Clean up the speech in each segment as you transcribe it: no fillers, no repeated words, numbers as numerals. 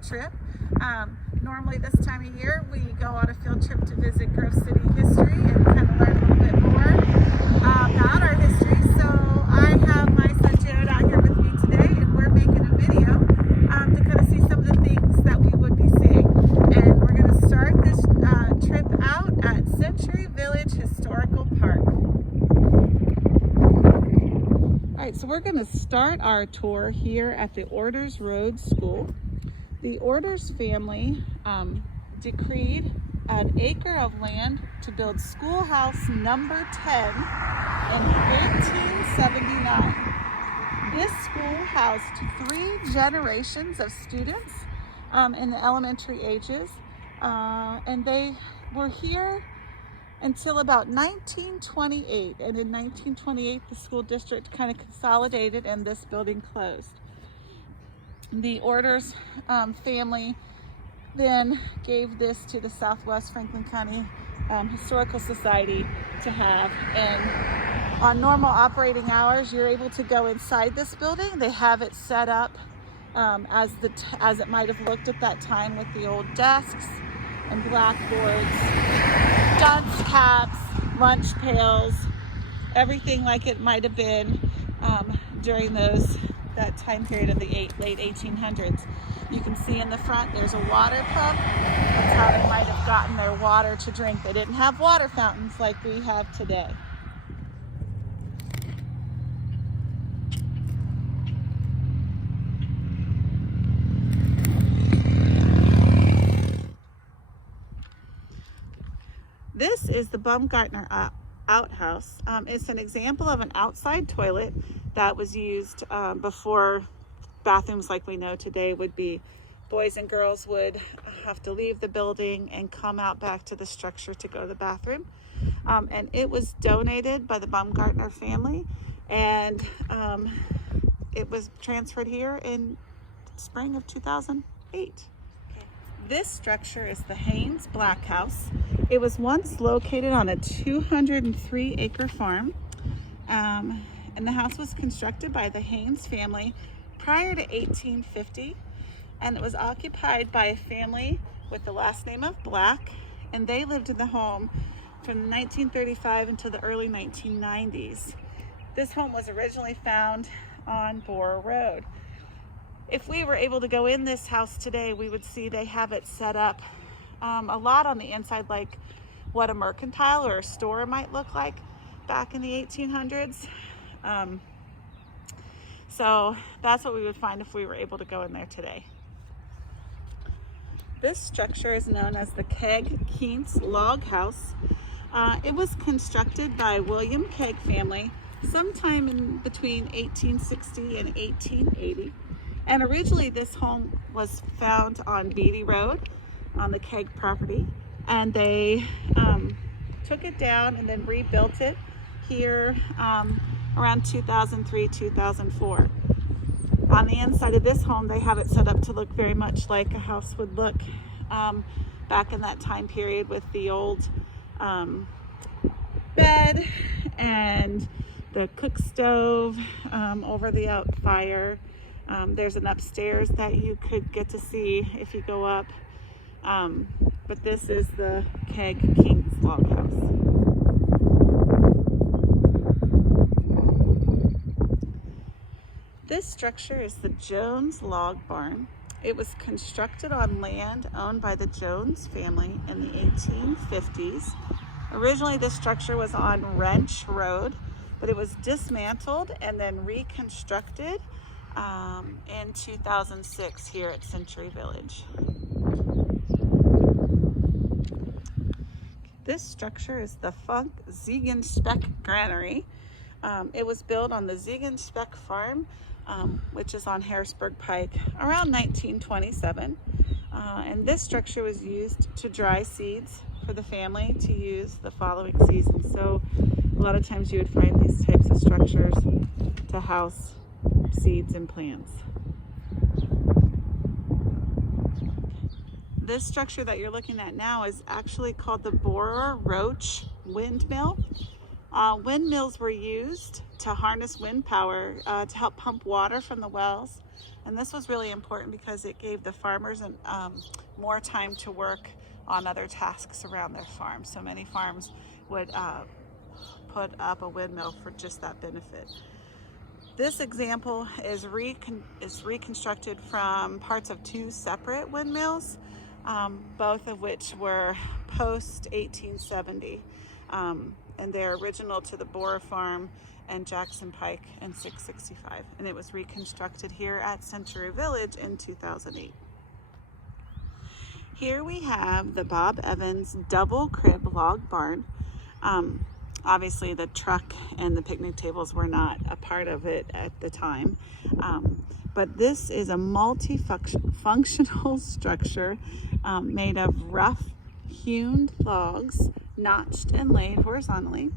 field trip. Normally this time of year we go on a field trip to visit Grove City history and kind of learn a little bit more about our history. So I have my son Jared out here with me today, and we're making a video to kind of see some of the things that we would be seeing. And we're going to start this trip out at Century Village Historical Park. Alright, so we're going to start our tour here at the Orders Road School. The Orders family decreed an acre of land to build schoolhouse number 10 in 1879. This school housed 3 generations of students in the elementary ages, and they were here until about 1928. And in 1928, the school district kind of consolidated and this building closed. The Orders family then gave this to the Southwest Franklin County Historical Society to have. And on normal operating hours, you're able to go inside this building. They have it set up as it might have looked at that time, with the old desks and blackboards, dunce caps, lunch pails, everything like it might have been during that time period of the late 1800s. You can see in the front there's a water pump. That's how they might have gotten their water to drink. They didn't have water fountains like we have today. This is the Baumgartner outhouse. It's an example of an outside toilet that was used before bathrooms like we know today would be. Boys and girls would have to leave the building and come out back to the structure to go to the bathroom. And it was donated by the Baumgartner family, and it was transferred here in spring of 2008. This structure is the Haynes Black House. It was once located on a 203-acre farm, and the house was constructed by the Haynes family prior to 1850, and it was occupied by a family with the last name of Black, and they lived in the home from 1935 until the early 1990s. This home was originally found on Borer Road. If we were able to go in this house today, we would see they have it set up a lot on the inside like what a mercantile or a store might look like back in the 1800s. So that's what we would find if we were able to go in there today. This structure is known as the Keg Keents Log House. It was constructed by William Keg family sometime in between 1860 and 1880. And originally this home was found on Beatty Road on the Keg property, and they took it down and then rebuilt it here around 2003, 2004. On the inside of this home, they have it set up to look very much like a house would look back in that time period, with the old bed and the cook stove over the out fire. There's an upstairs that you could get to see if you go up. But this is the Keg Keents Log House. This structure is the Jones Log Barn. It was constructed on land owned by the Jones family in the 1850s. Originally, this structure was on Wrench Road, but it was dismantled and then reconstructed in 2006 here at Century Village. This structure is the Funk Ziegenspeck Granary. It was built on the Ziegenspeck farm, which is on Harrisburg Pike, around 1927. And this structure was used to dry seeds for the family to use the following season. So a lot of times you would find these types of structures to house seeds and plants. This structure that you're looking at now is actually called the Borer Roach Windmill. Windmills were used to harness wind power to help pump water from the wells And this was really important because it gave the farmers more time to work on other tasks around their farm. So many farms would put up a windmill for just that benefit. This example is reconstructed from parts of two separate windmills, both of which were post 1870, and they're original to the Bora Farm and Jackson Pike in 665, and it was reconstructed here at Century Village in 2008. Here we have the Bob Evans double crib log barn. Obviously the truck and the picnic tables were not a part of it at the time, but this is a multi-functional structure made of rough hewn logs, notched and laid horizontally.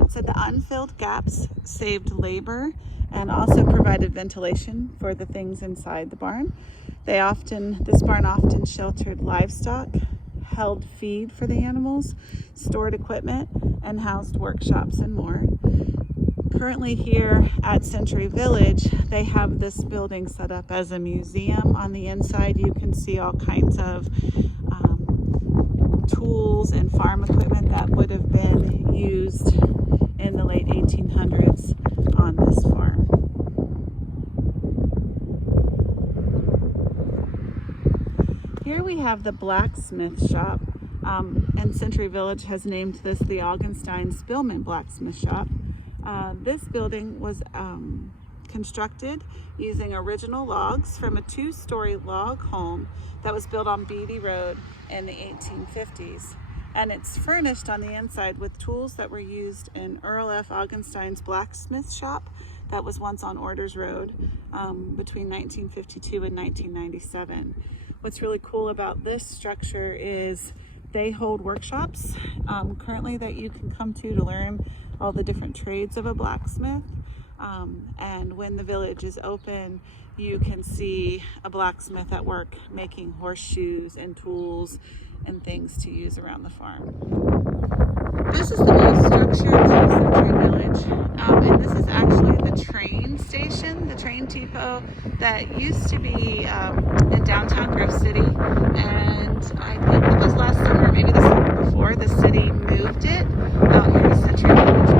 It said the unfilled gaps saved labor and also provided ventilation for the things inside the barn. This barn often sheltered livestock, held feed for the animals, stored equipment, and housed workshops and more. Currently here at Century Village, they have this building set up as a museum. On the inside, you can see all kinds of tools and farm equipment that would have been used in the late 1800s on this farm. Here we have the blacksmith shop, and Century Village has named this the Augenstein Spillman Blacksmith Shop. This building was constructed using original logs from a two-story log home that was built on Beatty Road in the 1850s. And it's furnished on the inside with tools that were used in Earl F. Augenstein's blacksmith shop that was once on Orders Road between 1952 and 1997. What's really cool about this structure is they hold workshops currently that you can come to learn all the different trades of a blacksmith. And when the village is open, you can see a blacksmith at work making horseshoes and tools and things to use around the farm. This is the main structure of Century Village, and this is actually the train station, the train depot that used to be in downtown Grove City, and I think it was last summer, maybe the summer before, the city moved it out here to Century Village.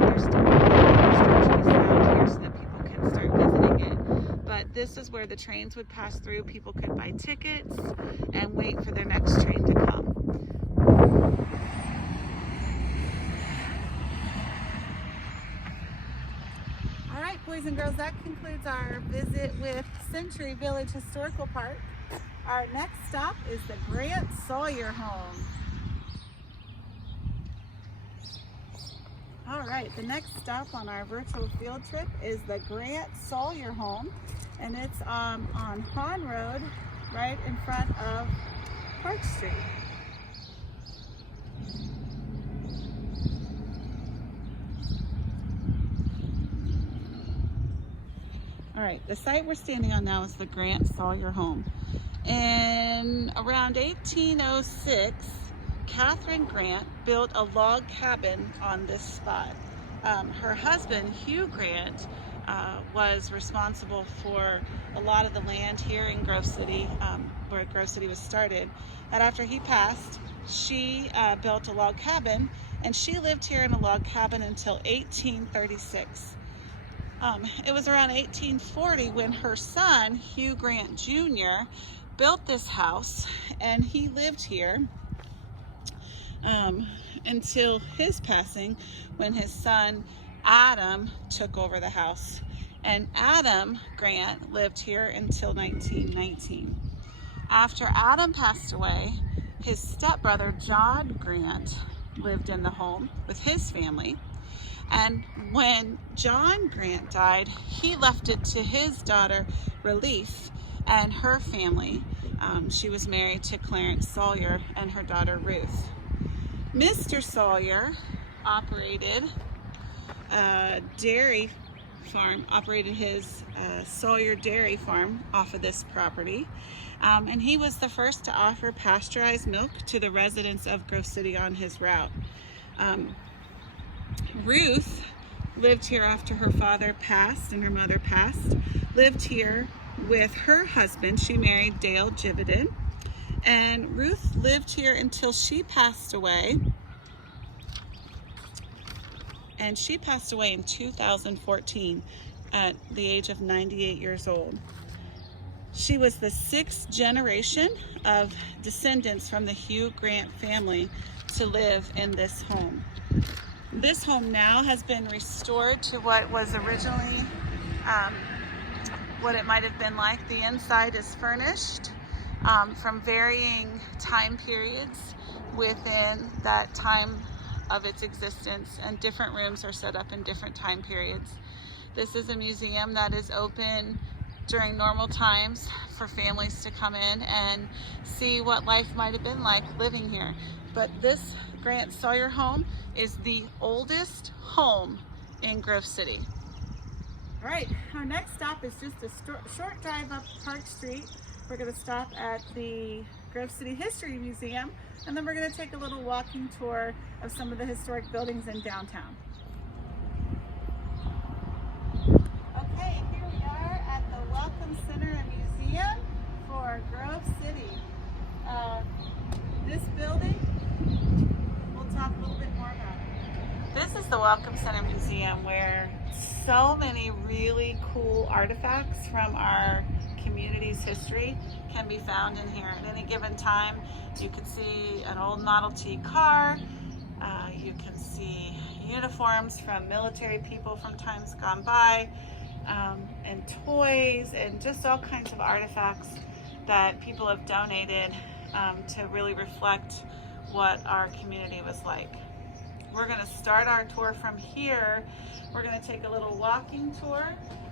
There's still structures around here so that people can start visiting it. But this is where the trains would pass through. People could buy tickets and wait for their next train to come. All right, boys and girls, that concludes our visit with Century Village Historical Park. Our next stop is the Grant Sawyer home. All right, the next stop on our virtual field trip is the Grant Sawyer home, and it's on Hahn Road, right in front of Park Street. All right, the site we're standing on now is the Grant Sawyer home. In around 1806, Catherine Grant built a log cabin on this spot. Her husband, Hugh Grant, was responsible for a lot of the land here in Grove City, where Grove City was started. And after he passed, she built a log cabin, and she lived here in a log cabin until 1836. It was around 1840 when her son, Hugh Grant Jr., built this house, and he lived here until his passing, when his son Adam took over the house. And Adam Grant lived here until 1919. After Adam passed away, his stepbrother John Grant lived in the home with his family. And when John Grant died, he left it to his daughter Relief and her family. She was married to Clarence Sawyer and her daughter Ruth. Mr. Sawyer operated a dairy farm, operated his Sawyer Dairy Farm off of this property. And he was the first to offer pasteurized milk to the residents of Grove City on his route. Ruth lived here after her father passed and her mother passed, lived here with her husband. She married Dale Jividan, and Ruth lived here until she passed away. And she passed away in 2014 at the age of 98 years old. She was the 6th generation of descendants from the Hugh Grant family to live in this home. This home now has been restored to what was originally what it might have been like. The inside is furnished from varying time periods within that time of its existence, and different rooms are set up in different time periods. This is a museum that is open during normal times for families to come in and see what life might have been like living here. But this Grant Sawyer home is the oldest home in Grove City. All right, our next stop is just a short drive up Park Street. We're going to stop at the Grove City History Museum, and then we're going to take a little walking tour of some of the historic buildings in downtown. Okay, here we are at the Welcome Center and Museum for Grove City. This building, we'll talk a little bit more about it. This is the Welcome Center Museum, where so many really cool artifacts from our community's history can be found in here. At any given time, you can see an old Model T car, you can see uniforms from military people from times gone by, and toys, and just all kinds of artifacts that people have donated to really reflect what our community was like. We're going to start our tour from here. We're going to take a little walking tour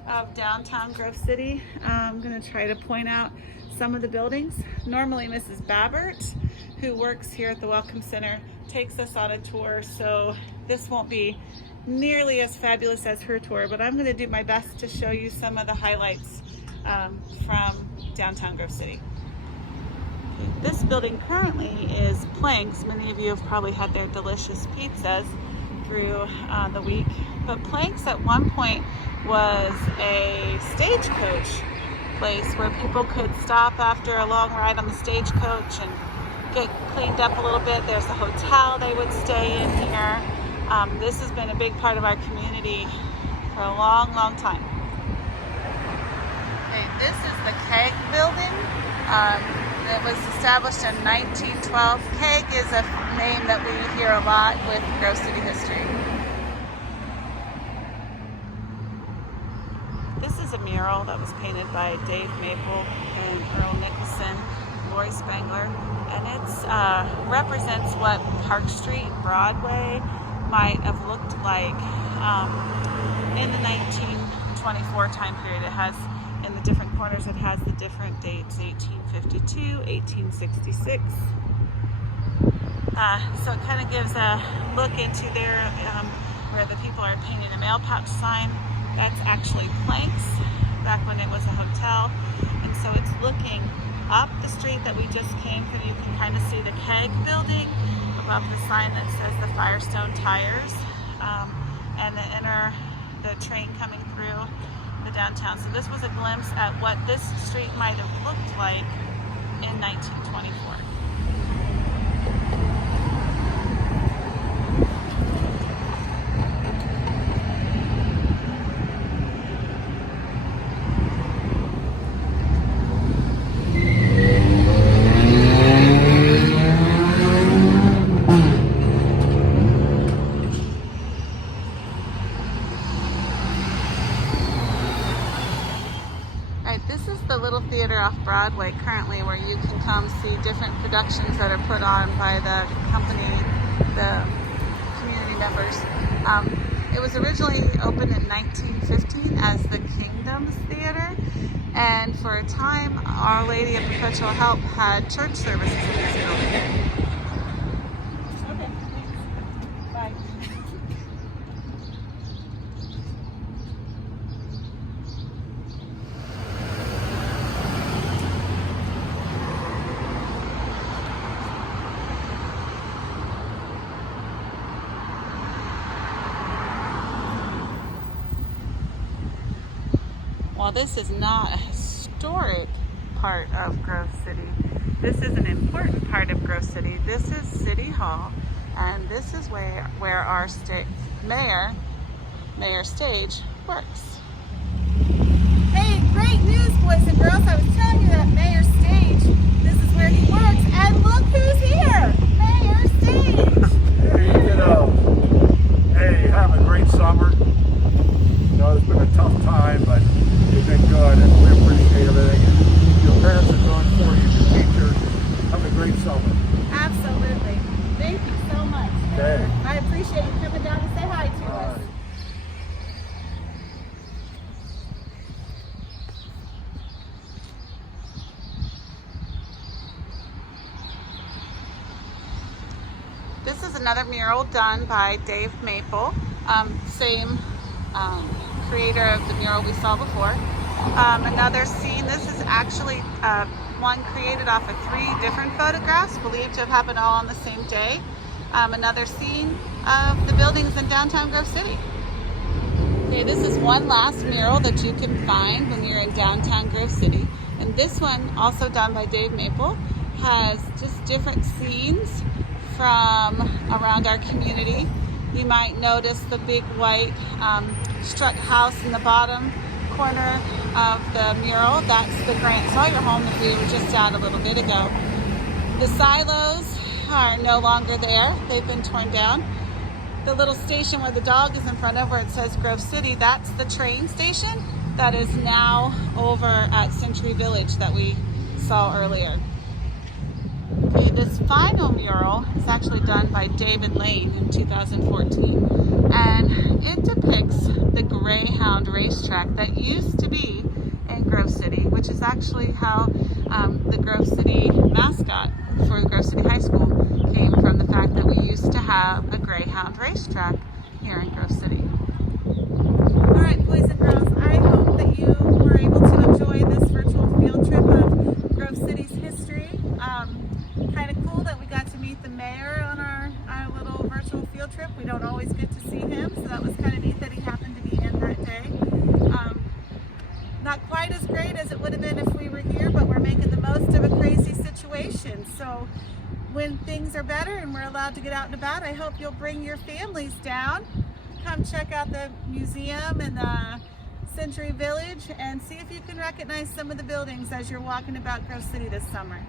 of downtown Grove City. I'm going to try to point out some of the buildings. Normally Mrs. Babbert, who works here at the Welcome Center, takes us on a tour, so this won't be nearly as fabulous as her tour, but I'm going to do my best to show you some of the highlights from downtown Grove City. This building currently is Planks. Many of you have probably had their delicious pizzas through the week, but Planks at one point was a stagecoach place where people could stop after a long ride on the stagecoach and get cleaned up a little bit. There's a hotel they would stay in here. This has been a big part of our community for a long, long time. Okay, this is the Keg building. It was established in 1912. Keg is a name that we hear a lot with Grove City history. This is a mural that was painted by Dave Maple and Earl Nicholson, Lori Spangler, and it represents what Park Street, Broadway might have looked like in the 1924 time period. It has, in the different corners, it has the different dates: 1852, 1866. So it kind of gives a look into there where the people are painting a mail pouch sign. That's actually Planks, back when it was a hotel. And so it's looking up the street that we just came from. You can kind of see the Keg building above the sign that says the Firestone Tires, and the train coming through the downtown. So this was a glimpse at what this street might have looked like in 1924. This is the Little Theater off Broadway currently, where you can come see different productions that are put on by the company, the community members. It was originally opened in 1915 as the Kingdoms Theater, and for a time Our Lady of Perpetual Help had church services in this building. Okay, thanks. Bye. while this is not a historic part of Grove City, this is an important part of Grove City. This is City Hall, and this is where our Mayor Stage works. Hey, great news, boys and girls. I was telling you that Mayor Stage, this is where he works, and look who's here! Mayor Stage! Hey, kiddo. Hey, have a great summer. You know, it's been a tough time, but you've been good, and we appreciate everything. And your parents are doing for you, your teachers. Have a great summer. Absolutely. Thank you so much. Okay. I appreciate you coming down to say hi to us. This is another mural done by Dave Maple, same creator of the mural we saw before. Another scene, this is actually one created off of 3 different photographs, believed to have happened all on the same day. Another scene of the buildings in downtown Grove City. Okay, this is one last mural that you can find when you're in downtown Grove City. And this one, also done by Dave Maple, has just different scenes from around our community. You might notice the big white struck house in the bottom corner of the mural. That's the Grant Sawyer home that we were just at a little bit ago. The silos are no longer there. They've been torn down. The little station where the dog is in front of, where it says Grove City, that's the train station that is now over at Century Village that we saw earlier. Okay, this final mural is actually done by David Lane in 2014, and it depicts the Greyhound racetrack that used to be in Grove City, which is actually how the Grove City mascot for Grove City High School came from, the fact that we used to have a Greyhound racetrack here in Grove City. All right, boys and girls, I hope that you were able to enjoy this virtual field trip of Grove City's history. Kind of cool that we got to meet the mayor on our little virtual field trip. We don't always get to see him, so that was kind of neat that he happened to be in that day. Not quite as great as it would have been if we were here, but we're making the most of a crazy situation. So when things are better and we're allowed to get out and about, I hope you'll bring your families down. Come check out the museum and the Century Village and see if you can recognize some of the buildings as you're walking about Grove City this summer.